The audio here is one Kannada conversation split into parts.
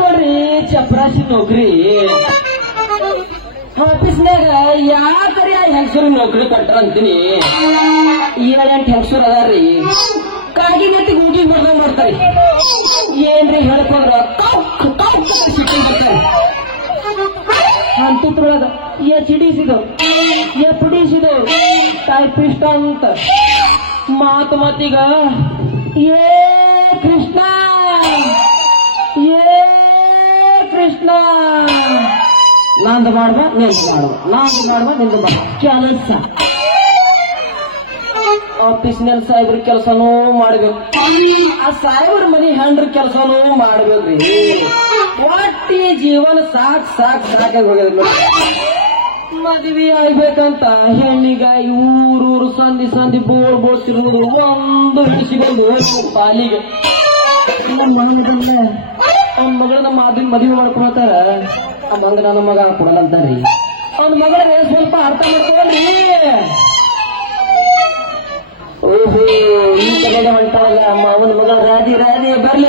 ನೋಡ್ರಿ ಚಪ್ರಾಸಿ ನೌಕರಿ ಆಫೀಸ್ನಾಗ ಯಾಕರಿ ಆ ಹೆಂಗಸರು ನೌಕರಿ ಕೊಟ್ರ ಅಂತೀನಿ. 7-8 ಹೆಂಗಸರು ಅದಾರ್ರಿ, ಕಾಗಿ ಗಟ್ಟಿ ಗೂಗಿ ಬರ್ದಂಗ್ ಮಾಡ್ತಾರೆ. ಏನ್ರಿ ಹೇಳ್ಕೊಂಡ್ರ ಅಂತಿದ್ರೊಳಗ ಚಿಡಿಸಿದು ಪುಡಿಸಿದು ಟೈಪಿಸ್ಟ್ ಅಂತ ಮಾತೀಗ ಏ ಕೃಷ್ಣ ಕೃಷ್ಣ ನಂದು ಮಾಡುವ ನಿಂದು ಮಾಡುವ, ನಂದು ಮಾಡುವ ನಿಂದು ಮಾಡುವ ಕೆಲಸ. ಆಫೀಸ್ನಲ್ಲಿ ಸಾಹೇಬ್ರ ಕೆಲಸನೂ ಮಾಡ್ಬೇಕು, ಆ ಸಾಹೇಬ್ರ ಮನಿ ಹ್ಯಾಂಡ್ರ ಕೆಲಸನೂ ಮಾಡ್ಬೇಕ್ರಿ. ಒಟ್ಟಿ ಜೀವನ ಸಾಕಾಗಿ ಹೋಗ್ಯದ. ಮದ್ವಿ ಆಗ್ಬೇಕಂತ ಹೆಣ್ಣಿಗಾಗಿ ಊರೂರು ಸಂದಿ ಬೋಳ್ ತಿರುವುದು ಒಂದು ಹಿಡಿಸಿಕೊಂಡು ಪಾಲಿಗೆ. ಅವ್ನ ಮಗಳನ್ನ ಮದುವೆ ಮಾಡ್ಕೊಳತಾರ, ಆ ಮಂಗ ನನ್ನ ಮಗ ಕೊಡಲ್ಲ ಅಂತಾರ್ರಿ. ಅವ್ನ ಮಗಳ ಸ್ವಲ್ಪ ಅರ್ಥ ಮಾಡ್ಕೊಳ್ರಿ. ಓಹೋ ಈ ಕಡೆಗೆ ಹೊಂಟಾವಲ್ಲ ಅವನ ಮಗಳ ರಾಧಿ ಬರ್ಲಿ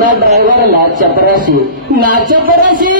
ನಾ ಡ್ರೈವರ್ ಅಲ್ಲ, ಚಪರಾಸಿ. ನಾ ಚಪರಾಸಿ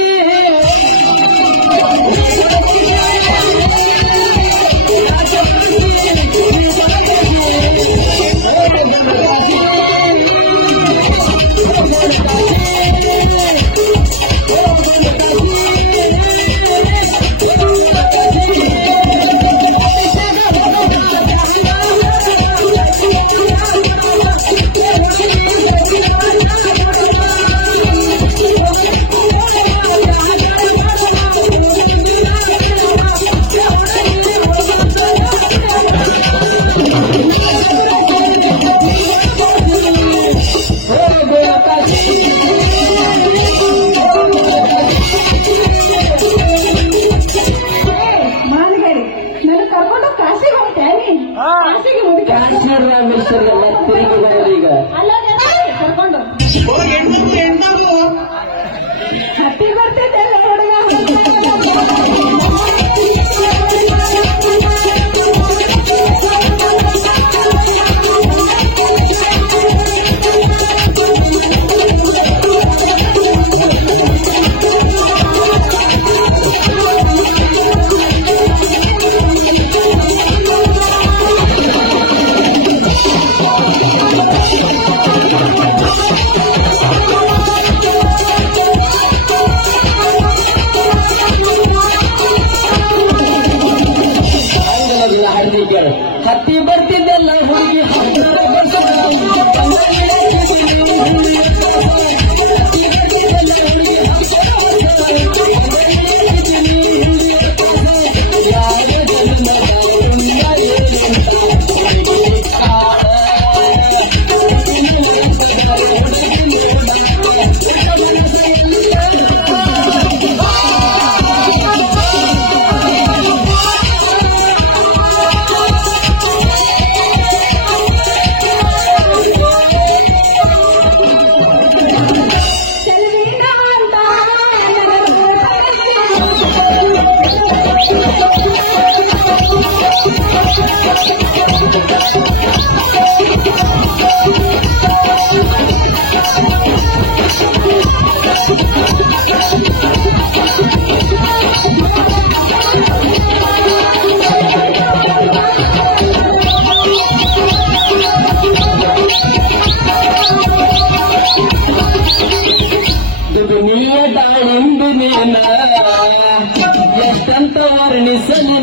ಎಲ್ಲ ತಿರುಗಿ ಬರೋದು ಈಗ ಕರ್ಕೊಂಡು ಹತ್ತಿ ಬರ್ತೈತೆ ಎಷ್ಟಂತ ವರ್ಣಿಸಲಿ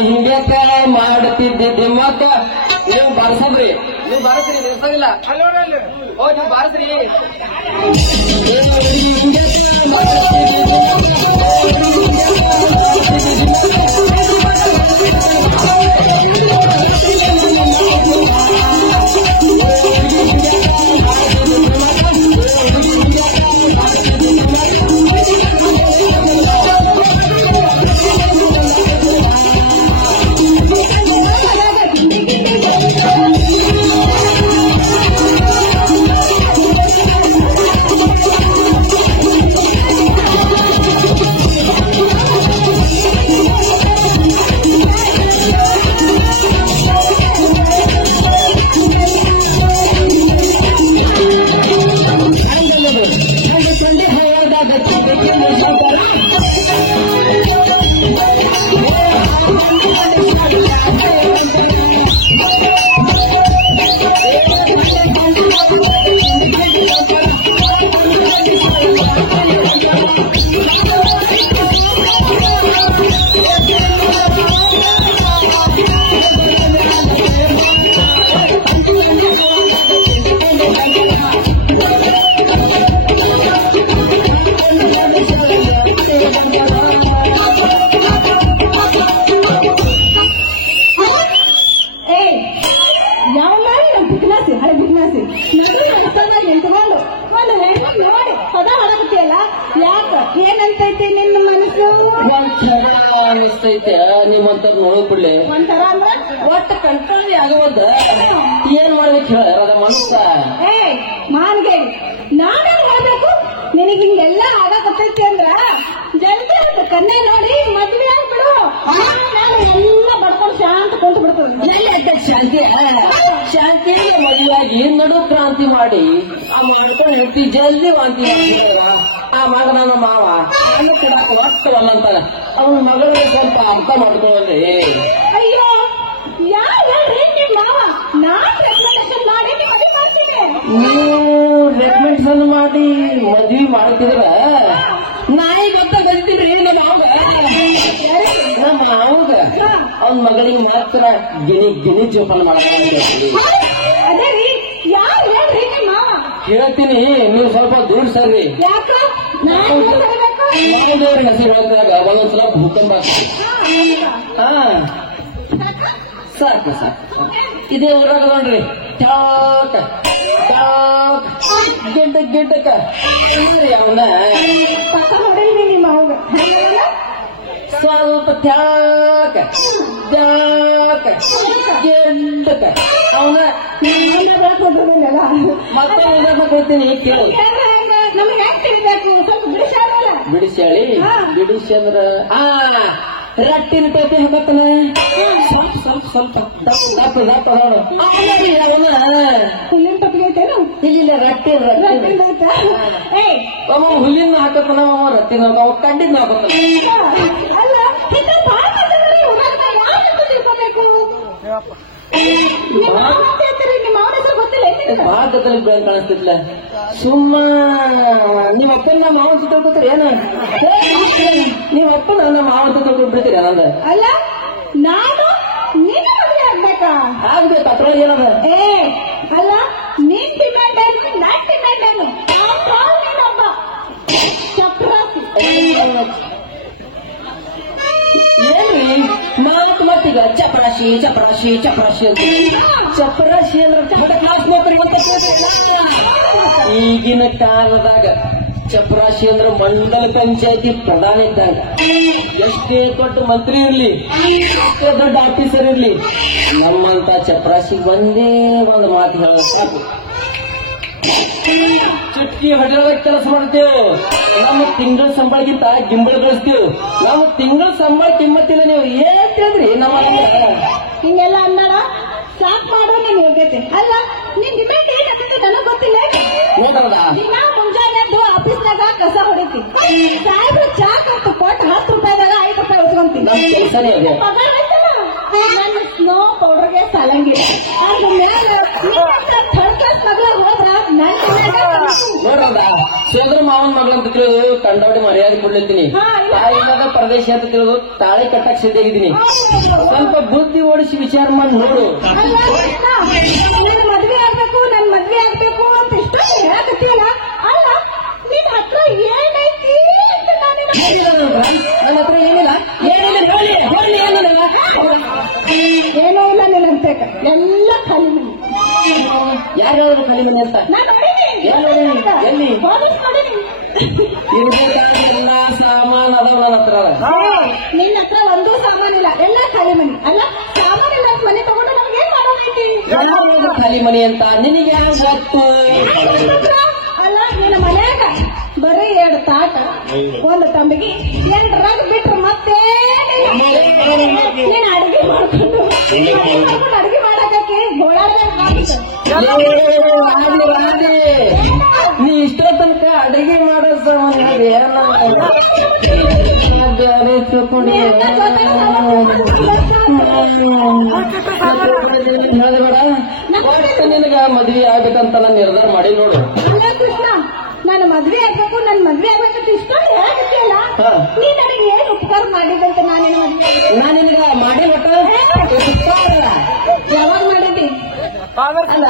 ಹಿಂಗ್ಯಾಕ ಮಾಡ್ತಿದ್ದಿದ್ದಿ ಮತ್ತ ನೀವು ಬಾರಿಸಲ್ರಿ ನೀವು ಬಾರಸ್ರಿ ನಿಲ್ಸೋದಿಲ್ಲ ಓ ನೀವು ಬಾರಸ್ರಿ ಏನಂತೈತಿ ನಿನ್ನ ಮನಸ್ಸು? ಅನಿಸ್ತೈತೆ ನಿಮ್ಮಂತರ ನೋಡೋ ಕೂಡಲೇ ಒಂಥರ ಅಂದ್ರ ಒಟ್ಟು ಕಂಟ್ರೋಲ್ ಆಗವಲ್ದ. ಏನ್ ಮಾಡ್ಬೇಕು ಹೇಳ ಅದ ಮನಸ್ಸ? ಮಾನ್ಗೇಳಿ ನಾನೇ ಹೇಳ್ಬೇಕು ನಿನಗೆ ಹಿಂಗೆಲ್ಲ ಆಗಕತ್ತೈತಿ ಅಂದ್ರ ಜಲ್ದಿ ಕನ್ನೆ ನೋಡಿ ಮದ್ವೆ ಆಗ್ಬಿಡು. ಎಲ್ಲ ಬಡ್ಕೊಂಡು ಶಾಂತ ಕುಂತ ಬಿಡ್ಕೊಂಡು ಶಾಂತಿ ಶಾಂತಿ ಮದುವಾಗಿ ನಡು ಕ್ರಾಂತಿ ಮಾಡಿ ಆ ಮಾಡ್ಕೊಂಡು ಹೇಳ್ತಿ ಜಲ್ದಿ ವಾಂತಿ ಆ ಮಗ ನನ್ನ ಮಾವ ಒಟ್ಟವಲ್ಲ ಅಂತಾನ ಅವನ ಮಗಳಿಗೆ ಸ್ವಲ್ಪ ಅರ್ಥ ಮಾಡ್ಕೊಳ್ಳಿ. ಅಯ್ಯೋ ಯಾರು ಹೇಳ್ರಿ ನಿಮ್ ಮಾವ? ನಾನ್ ರೆಕಮೆಂಡೇಶನ್ ಮಾಡಿ ಮದುವೆ ಮಾಡ್ತೀನಿ. ನೀವು ರೆಕಮೆಂಡೇಶನ್ ಮಾಡಿ ಮದ್ವಿ ಮಾಡ್ತಿದ್ರ ನಾಯಿ ಗೊತ್ತ ಕಲಿತೀರಿ ನಮ್ಮ ಮಾವಗ ಅವನ ಮಗಳಿಗೆ ಮಾತ್ರ ಗಿನಿ ಜೋಪಾನ ಮಾಡಕ್ಕೆ ಅದೇ ರೀ ಯಾರು ಹೇಳ್ರಿ ನಿಮ್ ಮಾವ? ಹೇಳ್ತೀನಿ ನೀವು ಸ್ವಲ್ಪ ದೂರ ಸರ್ರಿ. ಯಾಕ ನಾನು ದೇವ್ರ ಹೆಸರು ಹೇಳಿದಾಗ ಒಂದೊಂದ್ಸಲ ಭೂಕಂಪ ಆಗ್ತದೆ. ಸಾಕು ಸಾಕು ಇದೇ ಊರಾಗ ನೋಡ್ರಿ ಟಾಕ ಟಾಕ್ ಗಿಡ್ಡಕ್ಕ ಅವನ ಪಕ್ಕ ನೋಡಿಲ್ರಿ ನಿಮ್ಮ ಮಾವಗ ಸ್ವಲ್ಪ ತ್ಯಾಕ ತ್ಯಾಕ ಗಿಡ್ಡಕ್ಕ ಅವನ ಮತ್ತೆ ಕೊಡ್ತೀನಿ ಕೇಳು. ನಮ್ಗೆ ಯಾಕೆ ತಿನ್ಬೇಕು ಸ್ವಲ್ಪ ಬಿಡಿಸಾಡಲ್ಲ ಬಿಡಿಸ್ಯಾಳಿ ಬಿಡಿಸಿ ಅಂದ್ರ ರಟ್ಟಿನ ಟೋಪಿ ಹಾಕತ್ತನ ಸ್ವಲ್ಪ ಸ್ವಲ್ಪ ದಪ್ಪ ದಪ್ಪ ನೋಡು ಹುಲ್ಲಿನ ಟೊಪ್ಪಿಗೆ ಐತೇನು ಇಲ್ಲ ರಟ್ಟಿ ಹುಲ್ಲಿನ ಹಾಕತ್ತನ ರಟ್ಟಿನ ಕಡ್ಡಿನ ಹಾಕತ್ತನ ಅಲ್ಲ ನಿಮ್ಮ ಅವನ ಹೆಸರು ಗೊತ್ತಿಲ್ಲ ಭಾರತದಲ್ಲಿ ಬೆಳೆ ಕಾಣಿಸ್ತಿದ್ಲ ಸುಮ್ಮ ನೀವ್ ಅಪ್ಪನ ನಮ್ಮ ಮಾವನ ಸುತ್ತ ತಿಳ್ಕೊತೀರಿ ಏನ ನೀವ್ ಅಪ್ಪನ ನಮ್ಮ ಮಾವನ ಸುತ್ತ ಬಿಡ್ತೀರಿ ಅನ್ನಂದ ಅಲ್ಲ ನಾನು ನಿನ್ನ ಮದುವೆ ಆಗ್ಬೇಕಾ ಆಗ್ಬೇಕು ಅದ್ರೊಳಗೆ ಏನದ ಅಲ್ಲ ನೀನ್ ಡಿಮ್ಯಾಂಡ್ ಏನು ನಾನ್ ಡಿಮ್ಯಾಂಡ್ ಏನು ನೀನೊಬ್ಬ ಚಪ್ರಾಸಿ ಏನ್ರಿ ಮತ್ತೀಗ ಚಪರಾಶಿ ಚಪರಾಶಿ ಚಪರಾಶಿ ಅಂತ ಚಪರಾಶಿ ಅಂದ್ರೆ ಈಗಿನ ಕಾಲದಾಗ ಚಪರಾಶಿ ಅಂದ್ರೆ ಮಂಡಲ ಪಂಚಾಯತಿ ಪ್ರಧಾನ ಇದ್ದಾಗ ಎಷ್ಟೇ ದೊಡ್ಡ ಮಂತ್ರಿ ಇರ್ಲಿ ಎಷ್ಟೇ ದೊಡ್ಡ ಆಫೀಸರ್ ಇರ್ಲಿ ನಮ್ಮಂತ ಚಪರಾಶಿ ಒಂದೇ ಒಂದು ಮಾತು ಹೇಳಬೇಕು ಚುಟ್ಕಿ ಹೊಡೆದಾಗ ಕೆಲಸ ಮಾಡ್ತೇವೆ ನಮ್ಮ ತಿಂಗಳ ಸಂಬಳಗಿಂತ ಗಿಂಬಳ ಗಳಿಸ್ತೇವೆ ನಮ್ಮ ತಿಂಗಳ ಸಂಬಳ ಕಿಮ್ಮತ್ತಿಲ್ಲ ನೀವು ಏನ್ ತಿಳಿದ್ರಿ ನಮ್ಮ ಹಿಂಗೆಲ್ಲ ಅಂದಾರ ಸಾಕ್ ಮಾಡುವ ನೀನ್ ಯೋಗ್ಯತೆ ಅಲ್ಲ ನಿನ್ ಡಿಮ್ಯಾಂಡ್ ಏನಾಗ್ತದೆ ನನಗ್ ಗೊತ್ತಿಲ್ಲ ದಿನ ಮುಂಜಾನೆ ಎದ್ದು ಆಫೀಸ್ನಾಗ ಕಸ ಹೊಡಿತಿ ಸಾಹೇಬ್ರು ಚಾ ಕಟ್ಟು ಕೊಟ್ಟು 10 ರೂಪಾಯಿದಾಗ 5 ರೂಪಾಯಿ ಉತ್ಕೊಂತೀನಿ ಪಗಾರ ಐತಲ್ಲ ನನ್ನ ಸ್ನೋ ಪೌಡರ್ಗೆ ಸಾಲಂಗಿಲ್ಲ ಅದ್ರ ಮೇಲೆ ಥರ್ಡ್ ಕ್ಲಾಸ್ ಮಗಳ ಹೋದ್ರ ಚಂದ್ರ ಮಾವನ್ ಮಗಳ ಅಂತ ತಿಳಿದು ಕಂಡಾವಟಿ ಮರ್ಯಾದೆ ಕೊಡ್ಲಿರ್ತೀನಿ ತಾಯಿಲ್ಲದ ಪ್ರದೇಶ ಅಂತ ತಿಳಿದು ತಾಳಿ ಕಟ್ಟಕ್ ಸಿದ್ಧಾಗಿದ್ದೀನಿ ಸ್ವಲ್ಪ ಬುದ್ಧಿ ಓಡಿಸಿ ವಿಚಾರ ಮಾಡಿ ನೋಡು ನನ್ನ ಮದ್ವೆ ಆಗ್ಬೇಕು ನನ್ ಮದ್ವೆ ಆಗ್ಬೇಕು ಅಂತ ಇಷ್ಟ ಹೇಳಕತ್ತೀವಲ್ಲ ಅಲ್ಲ ನಿನ್ ಹತ್ರ ಏನೈತಿ ಅಂತ ನನ್ನ ಹತ್ರ ಏನಿಲ್ಲ ಏನೋ ಇಲ್ಲ ನಿನ್ನಂತ ಎಲ್ಲ ಖಾಲಿ ಮನೆ ಯಾರ್ಯಾದ್ರು ಖಾಲಿ ಮನೆ ಅಂತ ಎಲ್ಲಿ ಇರ್ಬೇಕಾದ ಸಾಮಾನು ಅದಾವ ನನ್ನ ಹತ್ರ ನಿನ್ನ ಹತ್ರ ಒಂದೂ ಸಾಮಾನಿಲ್ಲ ಎಲ್ಲ ಖಾಲಿ ಮನೆ ಅಲ್ಲ ಸಾಮಾನಿಲ್ಲ ಮನೆ ತಗೊಂಡು ನಮ್ಗೆ ಏನ್ ಮಾಡೋದೈತಿ ಖಾಲಿ ಮನೆ ಅಂತ ನಿನಗೆ ಯಾವ ಗೊತ್ತು ಅಲ್ಲ ನಿನ್ನ ಮನ್ಯಾಗ ಬರೀ 2 ತಾಟ 1 ತಂಬಿಗೆ 2 ರಗ್ ಬಿಟ್ರು ಮತ್ತೆ ನೀನ್ ಅಡಿಗೆ ಮಾಡ್ಕೊಂಡು ಅಡಿಗೆ ಮಾಡಕ್ಕೆ ನೀ ಇಷ್ಟ ತನಕ ಅಡಿಗೆ ಮಾಡೋ ಬೇಡ ನಿನಗ ಮದ್ವೆ ಆಗ್ಬೇಕಂತ ನಾನು ನಿರ್ಧಾರ ಮಾಡಿ ನೋಡು ಕೃಷ್ಣ ನಾನು ಮದ್ವೆ ಆಗ್ಬೇಕು ನನ್ ಮದ್ವೆ ಆಗ್ಬೇಕಂತ ಇಷ್ಟ ಹೇಳಕತ್ತಿಯಲ್ಲ ನೀ ನನಗೆ ಏನ್ ಉಪಕಾರ ಮಾಡಿದಂತ ನಾನು ನಿನಗ ಮಾಡಿ ಒಟ್ಟ ಯಾವಾಗ ಮಾಡಿದ್ದಿ ಅಲ್ಲ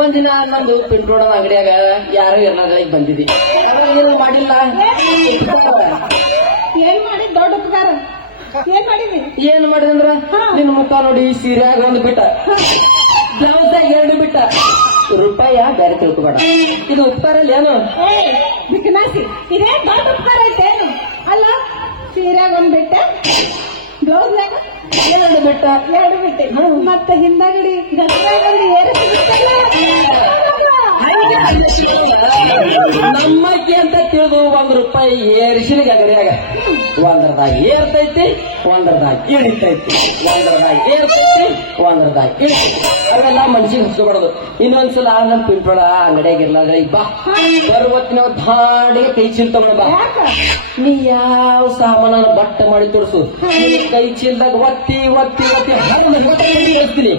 ಒಂದಿನ ನಂದು ಪಿಂಟೋಡ ಅಂಗಡಿಯಾಗ ಯಾರು ಇರ್ಲಾರ್ದಾಗ ಬಂದಿದ್ದಿ ಅದ್ರಾಗ ಮಾಡಿಲ್ಲ ಏನ್ ಮಾಡಿ ದೊಡ್ಡ ಉಪಕಾರ ಏನ್ ಮಾಡಿದ್ವಿ ಏನ್ ಮಾಡಿದಂದ್ರ ನಿನ್ ಮುಖ ನೋಡಿ ಸೀರೆಯಾಗ 1 ಬಿಟ್ಟ ಬ್ಲೌಸಾಗ 2 ಬಿಟ್ಟ ರೂಪಾಯ ಬೇರೆ ತಿಳ್ಕೊಬೇಡ ಇದು ಉಪಕಾರ ಅಲ್ಲ ಏನು ಬಿಕ್ಕನಾಸಿ ಇದೇ ದೊಡ್ಡ ಉಪಕಾರ ಐತೇನು ಅಲ್ಲ ಸೀರೆಯಾಗ 1 ಬಿಟ್ಟ ಬ್ಲೌಸ್ನಾಗ 2 ಬಿಟ್ಟ 2 ಬಿಟ್ಟೆ ಮತ್ತೆ ಹಿಂದಾಗಡಿ ಗಸರಾಗಲ್ಲಿ ನಮ್ಮಕ್ಕಿ ಅಂತ ತಿಳಿದು 1 ರೂಪಾಯಿ ಏರಿಸಿಲಿಗೆ ಗರಿಯಾಗ 1ರದಾಗ ಏರ್ತೈತಿ 1ರದಾಗ ಇಳಿತೈತಿ 1ರದಾಗ ಏರ್ತೈತಿ 1ರದಾಗ ಇಳಿತೈತಿ ಅವೆಲ್ಲ ಮನ್ಸಿಗೆ ಹಚ್ಕೋಬಾರ್ದು ಇನ್ನೊಂದ್ಸಲ ನಮ್ ಪಿಂಪಳ ಅಂಗಡಿಯಾಗ ಇರ್ಲಾದ್ರೆ ಈಗ ಬಾ ಬರುವತ್ತಿನ ಧಾಡಿಗೆ ಕೈ ಚೀಲ ತಗೊಂಡ ಬಾ ನೀ ಯಾವ ಸಾಮಾನ ಬಟ್ಟ ಮಾಡಿ ತೋರಿಸು ಕೈ ಚೀಲದಾಗ ಒತ್ತಿ ಒತ್ತಿ ಒತ್ತಿ ಹೇಳ್ತೀನಿ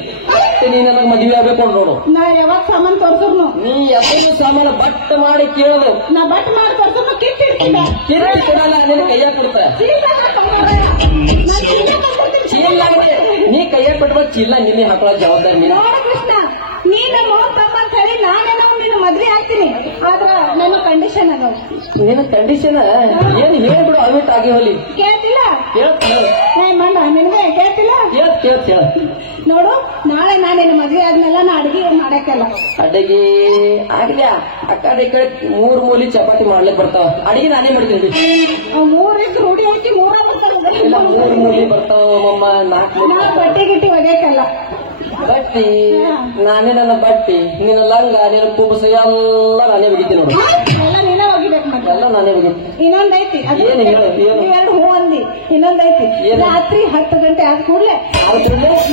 ನೀ ನನಗ್ ಮದುವೆ ಆಗ್ಬೇಕು ನೋಡು ನಾ ಯಾವಾಗ ಸಾಮಾನ್ ತೋರ್ಸೋನು ನೀ ಎಷ್ಟೊಂದು ಸಾಮಾನ ಬಟ್ಟ ಮಾಡಿ ಕೇಳೋದು ನಾ ಬಟ್ ಮಾಡಿ ತೋರ್ಸೋನು ಕಿತ್ತಿಡ್ತೀನಿ ಕೊಡಲ್ಲ ನಿನ್ನ ಕೈಯಾಗ ಕೊಡ್ತ ಚೀಲ ನೀ ಕೈಯಾಗ ಕೊಟ್ಟ ಚೀಲ ನಿನ್ನೆ ಹಾಕೊಳ್ಳೋ ಜವಾಬ್ದಾರಿ ನೀನು ಕೃಷ್ಣ ನೀನ ಮೋನ್ ತಮ್ಮ ಅಂತ ಹೇಳಿ ನಾನೇನೋ ನಿನ್ನ ಮದ್ವೆ ಆಗ್ತೀನಿ ಆದ್ರ ನನ್ನ ಕಂಡೀಷನ್ ಅದಾವ ನಿನ್ನ ಕಂಡೀಷನ್ ಏನ್ ಹೇಳ್ಬಿಡು ಅವಿಟ್ ಆಗಿ ಹೋಲಿ ಕೇಳ್ತಿಲ್ಲ ಕೇಳ್ತೀನಿ ಮಂಡ ನಿನ್ಗೆ ಕೇಳ್ತಿಲ್ಲ ಕೇಳ ನೋಡು ನಾಳೆ ನಾನೇನು ಮದ್ವೆ ಆದ್ಮೇಲೆ ನಾ ಅಡಿಗೆ ಮಾಡಕ್ಕಲ್ಲ ಅಡಿಗೆ ಆಗ್ಲಿ ಆ ಕಡೆ ಈ ಕಡೆ 3 ಮೂಲಿ ಚಪಾತಿ ಮಾಡ್ಲಿಕ್ ಬರ್ತಾವ ಅಡಿಗೆ ನಾನೇ ಮಾಡ್ತೀನಿ 3 ಇದ್ದು ರೂಢಿ ಐತಿ 3 ಬರ್ತಾವ ಇಲ್ಲ 3 ಮೂಲಿ ಬರ್ತಾವ 4 ಬಟ್ಟೆ ಗಿಟ್ಟಿ ಒಗ್ಯಾಕಲ್ಲ ಬಟ್ಟಿ ನಾನೇ ನನ್ನ ಬಟ್ಟಿ ನಿನ್ನ ಲಂಗ ನಿನ್ನ ಕುಬಸ ಎಲ್ಲ ನಾನೇ ಒಗಿತೀನಿ ನೋಡು. ಎಲ್ಲ ನೀನೇ ಒಗಿಬೇಕು ಮತ್ತೆ. ಎಲ್ಲ ನಾನೇ ಒಗಿತೀನಿ. ಇನ್ನೊಂದೈತಿ ಏನು ಹೇಳು, ಏನು? ಎರಡು ಹೂ ಅಂದಿ. ಇನ್ನೊಂದೈತಿ ರಾತ್ರಿ 10 ಗಂಟೆ ಆದ ಕೂಡ್ಲೆ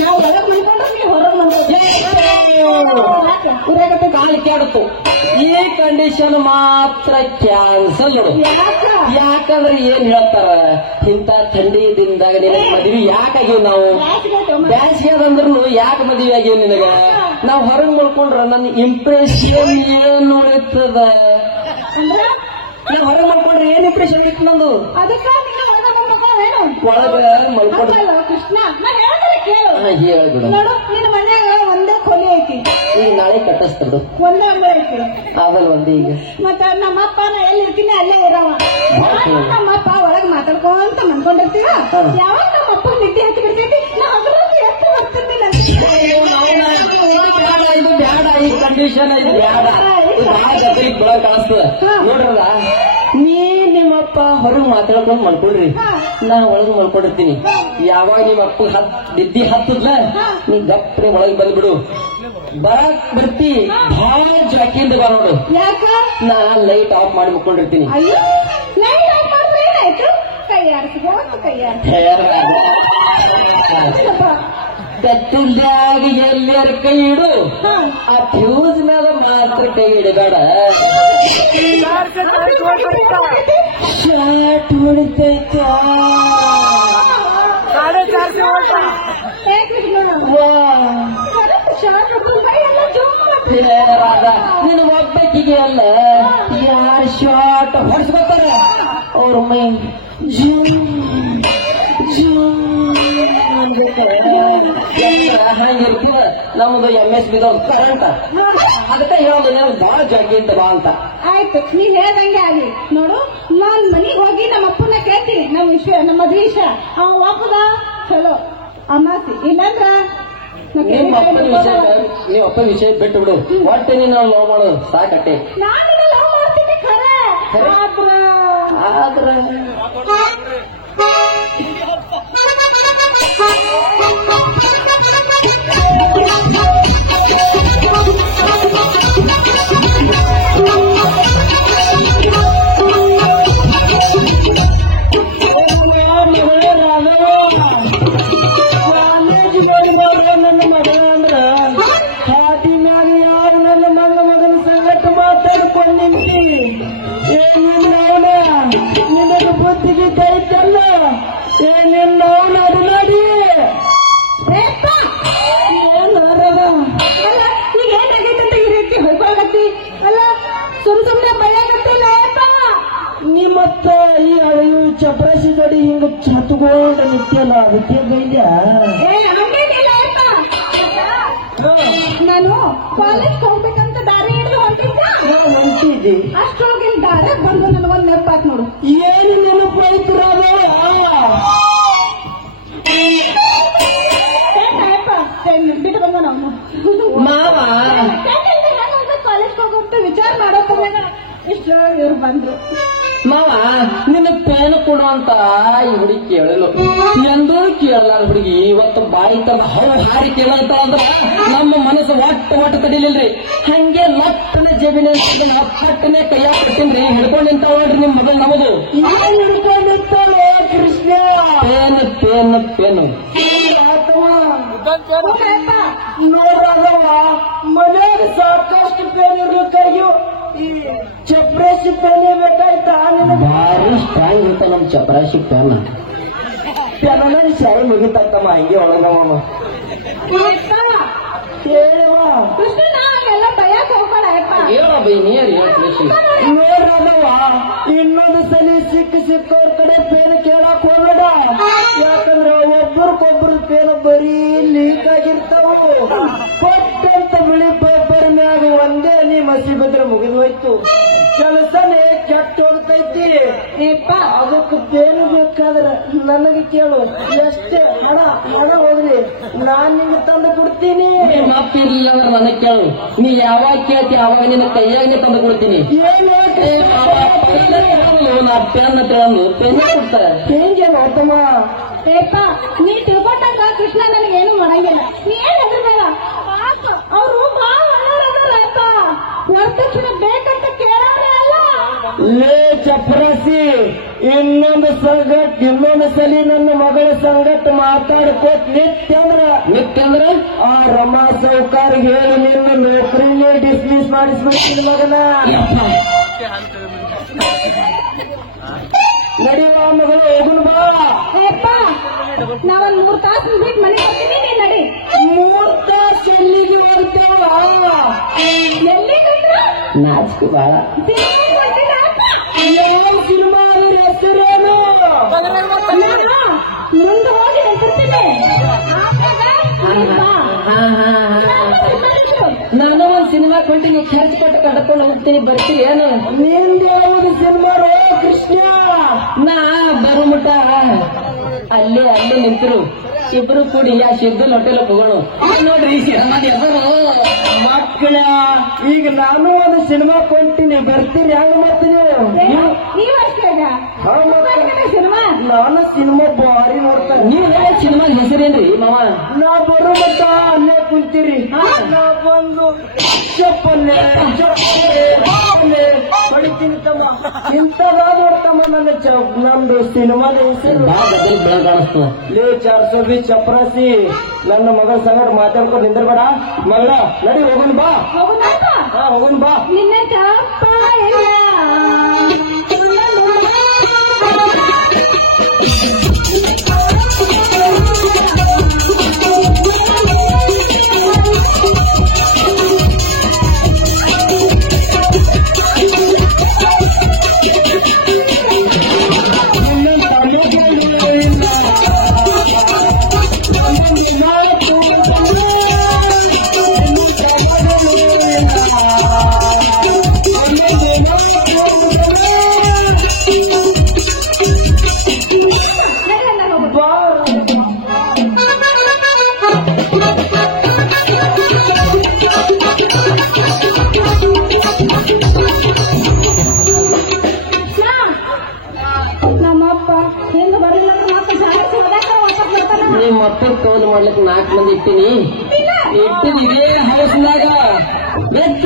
ನಾವು ಹೊರಗ್ ಮಲ್ಕೊಂಡ್ರೆ ನೀವು ಹೊರಗ್ ಮಲ್ಕೊಂಡ್ರೆ ಕಾಲು ಕೆಡತು. ಈ ಕಂಡೀಷನ್ ಮಾತ್ರ ಕ್ಯಾನ್ಸಲ್ ನೋಡು. ಯಾಕಂದ್ರೆ ಏನ್ ಹೇಳ್ತಾರ, ಇಂತ ಥಂಡಿ ದಿನದಾಗ ನಿನಗೆ ಮದ್ವಿ ಯಾಕಾಗಿವ್ ನಾವು? ಬ್ಯಾಸಿಗೆ ಅದಂದ್ರೂ ಯಾಕೆ ಮದ್ವಿ ಆಗಿವ್ ನಿನಗ? ನಾವ್ ಹೊರಗ್ ಮಲ್ಕೊಂಡ್ರ ನನ್ನ ಇಂಪ್ರೆಷನ್ ಏನ್ ಉಳಿತದ? ನೀವ್ ಹೊರಗ್ ಮಲ್ಕೊಂಡ್ರೆ ಏನ್ ಇಂಪ್ರೆಷನ್ ಇತ್ತು ನಂದು? ಅದಕ್ಕೆ ಒಳಗ ಮಲ್ಕೊಂಡ್ರ ಕೃಷ್ಣ ನಾನು ಹೇಳಿದ್ರೆ ಕೇಳು. ಹೇಳ್ಬಿಡು. ನೋಡು ನಿನ್ನ ಮನ್ಯಾಗ ಒಂದೇ ಕೊಲಿ ಐತಿ. ಈಗ ನಾಳೆ ಕಟ್ಟಿಸ್ತದು ಒಂದೇ ಅಂಗಡಿ ಐತಿ. ಅದಲ್ಲ ಒಂದೇ. ಈಗ ಮತ್ತ ನಮ್ಮಪ್ಪ ನಾ ಎಲ್ಲಿ ಇರ್ತೀನಿ ಅಲ್ಲೇ ಇರವ. ನಮ್ಮಪ್ಪ ಒಳಗ್ ಮಾತಾಡ್ಕೊಂತ ಮನ್ಕೊಂಡಿರ್ತೀವ. ಯಾವಾಗ ನಮ್ಮಪ್ಪ ನಿದ್ದೆ ಹತ್ತಿ ಬಿಡ್ತೈತಿ ನಾ ಅದ್ರಲ್ಲಿ ಎಷ್ಟು ಬರ್ತಿರ್ಲಿಲ್ಲ. ಇದು ಬ್ಯಾಡ, ಈ ಕಂಡೀಷನ್ ಇದು ಬ್ಯಾಡ. ಬೆಳಗ್ ಕಾಣಿಸ್ತದ ನೋಡ್ರಲ್ಲ. ನಿಮ್ಮಪ್ಪ ಹೊರಗ್ ಮಾತಾಡ್ಕೊಂಡ್ ಮಲ್ಕೊಳ್ರಿ, ನಾ ಒಳಗ್ ಮಲ್ಕೊಂಡಿರ್ತೀನಿ. ಯಾವಾಗ ನಿಮ್ಮ ಅಪ್ಪ ನಿದ್ದಿ ಹತ್ತದ್ಲ ನೀ ಗಪ್ಪನೆ ಒಳಗ್ ಬಂದ್ಬಿಡು. ಬರಕ್ ಬರ್ತಿ ಭಾಳ ಜಾಕಿಂದ ಬಾ ನೋಡು. ಯಾಕ ನಾ ಲೈಟ್ ಆಫ್ ಮಾಡಿ ಮುಕ್ಕೊಂಡಿರ್ತೀನಿ. ಅಯ್ಯೋ ಲೈಟ್ ಆಫ್ ಮಾಡಿದ್ರೆ ಏನಾಯ್ತು? ಕೈ ಆಡಿಸ್ಬೋದು ಕೈ ಕತ್ತಿಲ್ದಾಗ ಎಲ್ಲರ ಕೈ ಇಡು, ಆ ಫ್ಯೂಸ್ ಮೇಲೆ ಮಾತ್ರ ಕೈ ಇಡಬೇಡ. ಶಾರ್ಟ್ ಹೊಡಿತೈತ. ನಿನ್ನ ಒಬ್ಬಕ್ಕಿಗೆ ಅಲ್ಲ, ಯಾರು ಶಾರ್ಟ್ ಹೊಡಿಸ್ಕೊತಾರೆ ಅವ್ರ ಮೈ ಹಂಗಿರ್ತದ. ನಮ್ದು MS ಬಿದ್ದವ್ರು ಕರೆಂಟ್. ಅದಕ್ಕೆ ಹೇಳೋದು ನೀವು ಬಹಳ ಜಾಗ್ರತೆ ಬಾ ಅಂತ. ಆಯ್ತು ನೀನ್ ಹೇಳ್ದಂಗೆ ಆಗ್ಲಿ. ನೋಡು ನಾನ್ ಮನಿಗ್ ಹೋಗಿ ನಮ್ಮ ಅಪ್ಪನ ಕೇಳ್ತೀನಿ ನಮ್ಮ ವಿಷಯ, ನಮ್ಮ ಮದ್ವೆ ವಿಷಯ. ಅವ ಒಪ್ಪದ ಚಲೋ ಅಮಾಸಿ, ಇಲ್ಲಂದ್ರ ನಿಮ್ಮ ಅಪ್ಪನ ವಿಷಯ ಬಿಟ್ಟು ಬಿಡು. ಒಟ್ಟೆ ನೀನು ಲವ್ ಮಾಡೋದು ಸಾಕಟ್ಟೆ. ನಾನು ಲವ್ ಮಾಡ್ತೀನಿ ಖರೆ. ಆದ್ರ ನನ್ನ ಮಗಳ ಅಂದ್ರ ಹಾದಿ ಮ್ಯಾಗ ಯಾವ ನನ್ನ ಮಗನ ಸಂಗಟ ಮಾತಾಡ್ಕೊಂಡು ನಿಂತಿ. ಏನಿನ್ನವನ ನಿನಗೆ ಬುದ್ಧಿಗೆ ಕೈತಲ್ಲ, ಏನಿನ್ನವನ ಅದು ನೋಡಿ ಈಗ ಏನಾಗೈತಂತ ಈ ರೀತಿ ಹೊಯ್ಕೊಳಗತ್ತಿ ಅಲ್ಲ? ಸುಮ್ನೆ ಭಯಾಗತ್ತಿಲ್ಲ ನಿಮ್ಮತ್ತ ಈ ಚಪರಾಸಿ ಗಡಿ ಹಿಂಗ ಹತ್ಕೊಂಡ ನಿತ್ಯಲ್ಲ, ಅದಕ್ಕೆ ಬೈದ್ಯಾ? ನಾನು ಕಾಲೇಜ್ ಹೋಗ್ಬೇಕಂತ ದಾರಿ ಹಿಡಿದು ಹೊಂಟಿದ್ದಿ. ಅಷ್ಟೊಳಗೆ ದಾರಿ ಬಂದು ನನಗೊಂದು ನೆನಪಾಕ್ ನೋಡು. ಏನು ನೆನಪಾಯ್ತು ಬಿಟ್ಟು ಬಂದ ನಾವು ಮಾವ. ಕಾಲೇಜ್ ಹೋಗೋಂತ ವಿಚಾರ ಮಾಡೋದ್ಮೇಲೆ ಇಷ್ಟು ಇವ್ರು ಬಂದ್ರು. ಮಾವ ನಿನ್ನ ಪೇನ ಕೊಡುವಂತ ಈ ಹುಡುಗಿ ಕೇಳಲು ಎಂದೂ ಕೇಳಲಾರ ಹುಡುಗಿ ಇವತ್ತು ಬಾಯಿ ತನ್ನ ಹಾರಿ ಕೇಳಂತ ಅಂದ್ರ ನಮ್ಮ ಮನಸ್ಸು ಒಟ್ಟು ಕಡಿಲಿಲ್ರಿ. ಹಂಗೆ ಲಟ್ಟನೆ ಜಬಿನ ಪಟ್ಟನೆ ಕೈಯಾಗ ಕೊಟ್ಟಿನ್ರಿ, ಹಿಡ್ಕೊಂಡು ನಿಂತಾವ ನೋಡ್ರಿ ನಿಮ್ ಮಗಲ್ ನಮದು. ಹಿಡ್ಕೊಂಡು ನಿಂತಾಳು ಕೃಷ್ಣ. ಪೇನು ಪೇನು ಪೇನು ನೋಡವ ಮನೆಯಾಗ ಸಾಕಷ್ಟು ಪೇನ್ ಇರ್ಲಿಕ್ಕಾಗ್ಯೂ ಈ ಚಪ್ರಾಸಿ ಪೇನೆ ಬೇಕಾಯ್ತಾ? ಭಾರಿ ಸ್ಟ್ರಾಂಗ್ ಇರ್ತ ನಮ್ ಚಪ್ರಾಸಿ ಪೇನ. ಪೆನ ಶಾಯಿ ಮುಗಿತಮ್ಮ ಹಂಗೆ ಒಳಗಮ್ಮ. ಹೇಳುವ ಕೃಷ್ಣ ನಾವೆಲ್ಲ ಭಯಕ್ಕೆ ಹೋಗ್ಬೇಡ. ಹೇಳ ಬೈ ನೀರ್ ನೋಡ್ರದವ, ಇನ್ನೊಂದು ಸಲ ಸಿಕ್ಕವ್ರ ಕಡೆ ಪೇನ್ ಕೇಳಕ್ ಹೋಗ್ಬೇಡ. ಯಾಕಂದ್ರೆ ಒಬ್ಬರಿಗೊಬ್ಬರು ಪೇನ ಬರೀ ಲೀಕ್ ಆಗಿರ್ತಾವ. ಕೊಟ್ಟಂತ ಬಿಳಿ ಪೇಪರ್ ಮ್ಯಾಗ ಒಂದೇ ನೀ ಮಸಿ ಬಿದ್ರೆ ಮುಗಿದು ಹೋಯ್ತು, ಕೆಲಸನೇ ಕೆಟ್ಟ ಹೋಗ್ತೈತಿ. ಅದಕ್ಕೆ ಪೇನು ಬೇಕಾದ್ರೆ ನನಗೆ ಕೇಳು, ಎಷ್ಟೇ ಹಣ ಹೋಗ್ಲಿ ನಾನ್ ನಿಂಗೆ ತಂದು ಕೊಡ್ತೀನಿ. ಮಾಪಿರ್ಲಿಲ್ಲ ಅಂದ್ರೆ ನನಗೆ ಕೇಳು, ನೀ ಯಾವಾಗ ಕೇಳ್ತಿ ಯಾವಾಗ ನಿನ್ನ ಕೈಯಾಗನೆ ತಂದು ಕೊಡ್ತೀನಿ. ನಾ ಪೆನ್ ಹತ್ರ ಪೆನ್ ಕೊಡ್ತಾರೆ. ಹೆಂಗೆ ನೋತಮ್ಮ ಏಪ್ಪ ನೀ ತಿಳ್ಕೊಟ್ಟಂಗ ಕೃಷ್ಣ ನನಗೇನು ಮಾಡಂಗಿಲ್ಲ ನೀ ಏನ್ ಹೆದರ್ಬೇಡ ಅವ್ರು ಅಪ್ಪ ವರದಕ್ಷಿಣೆ ಬೇಕಂತ ಕೇಳೋರೇ ಅಲ್ಲ. ಲೇ ಚಪ್ರಾಸಿ, ಇನ್ನೊಂದು ಸಲಿ ನನ್ನ ಮಗಳ ಸಂಗಟ ಮಾತಾಡ್ಕೋತ್ ನಿತ್ಯಂದ್ರ ಆ ರಮಾ ಸೌಕಾರ್ ಹೇಳಿ ನಿನ್ನ ನೌಕರಿನೇ ಡಿಸ್ಮಿಸ್ ಮಾಡಿಸ್ಬಿಡ್ತೀನಿ ಮಗನ. ನಡಿಯುವ ಮಗಳು ಹೋಗುನ್ ಬಾ. ಏಪ್ಪ ನಾವೊಂದ್ 3 ತಾಸು ಬಿಟ್ಟು ಮನೆ ಬರ್ತೀನಿ, ನೀನ್ ನಡಿ. 3 ತಾಸು ಎಲ್ಲಿಗೆ ಹೋಗ್ತೇವ? ಎಲ್ಲಿಗಂದ್ರ ನಾಚಿಕೆ ಬಾಳ. ಸಿನಿಮಾ ಅವ್ರ ಹೆಸರೇನು? ಮುಂದೆ ಹೋಗಿ ನಿಂತಿರ್ತೀನಿ. ನಾನು ಒಂದ್ ಸಿನಿಮಾ ಕೊಂಟಿನಿ, ಖರ್ಚು ಕೊಟ್ಟು ಕಡ್ಕೊಂಡು ಹೋಗ್ತೀನಿ, ಬರ್ತೀರಿ ಏನು? ನಿಂದ ಯಾವುದು ಸಿನಿಮಾ ರೋ ಕೃಷ್ಣ? ನಾ ಬರುಮುಟ ಅಲ್ಲೇ ನಿಂತರು ಇಬ್ರು ಕೂಡಿ ಯಾ ಸಿದ್ದಲ್ ಹೋಟೆಲ್ ಹೋಗೋಣ ನೋಡ್ರಿ. ಮಕ್ಕಳ ಈಗ ನಾನು ಒಂದು ಸಿನಿಮಾ ಕೊಂತೀನಿ, ಬರ್ತೀರಿ? ಹೆಂಗ್ ಮಾಡ್ತೀನಿ ಸಿನಿಮಾ? ನಾನು ಸಿನಿಮಾ ಭಾರಿ ನೋಡ್ತಾನೆ. ನೀವು ಸಿನಿಮಾ ಹೆಸರೇನ್ರಿ ಮಾವ? ನಾ ಬರೋ ಮಟ್ಟ ಅಲ್ಲೇ ಕುಂತೀರಿ, ನಾ ಬಂದು ಚಪ್ಪಲ್ಲೇ ಹೊಡಿತೀನಿ ತಮ್ಮ. ಇಂಥದ ನೋಡ್ತಮ್ಮ ನಮ್ದು ಸಿನಿಮಾದ ಹೆಸರು. ಲೇ 420 ಚಪ್ರಾಸಿ, ನನ್ನ ಮಗಳ ಸಂಗಡ ಮಾತಾಡ್ಕೊಂಡು ನಿಂದಿರ್ಬೇಡ ಮಗಳ. ನಡಿ ಹೋಗೋಣ ಬಾ. ಹೋಗೋಣ ಬಾ. ನಿನ್ನ ಚಪ್ಪ ಮಕ್ಕಳು ಕೌಲ್ ಮಾಡ್ಲಿಕ್ಕೆ 4 ಮಂದಿ ಇಟ್ಟಿನಿ ಇದೇ ಹೌಸ್ನಾಗ ಬೆಚ್ಚ